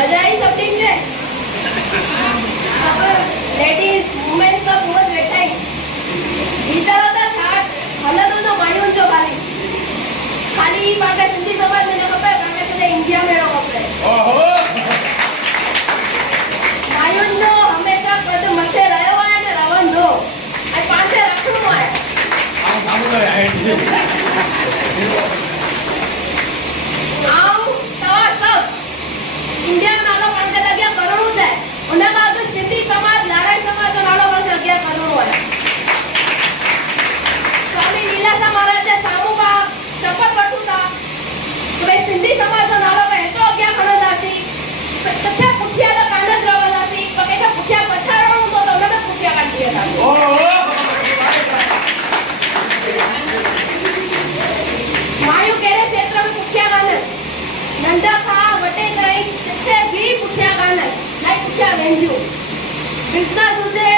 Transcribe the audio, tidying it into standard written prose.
बजाई सब टीम ने सब लेडीज वुमेन सब बहुत बैठा है विचारो था छाट हलनो तो मायून जो खाली पाके सिंधी समाज में न खपे पाके सॼे इंडिया में रो खपे ओहो मायून जो हमेशा कद मथे रहियो आहे ने रहंदो ऐं पासे रखणो आहे सामने आहे इंडिया में नालो पण के अॻियां करणो है उन बाद सिंधी समाज नारायण समाज जो नालो पण अॻियां करणो है स्वामी लीलाशाह महाराज जे साम्हूं का शपथ वठूं था कि भाई सिंधी समाज जो नालो पे हेतिरो अॻियां खणंदासीं किथे पुठियां त कान ज रहंदासीं पर कंहिंखे पुठियां पछाड़णो हूंदो त हुन में पुठियां कान थी वेंदासीं मायूं कहिड़े क्षेत्र में पुठियां कान नंढा खां वॾे ताईं किथे भी पुठियां कान न पुठियां वेंदियूं बिज़नेस हुजे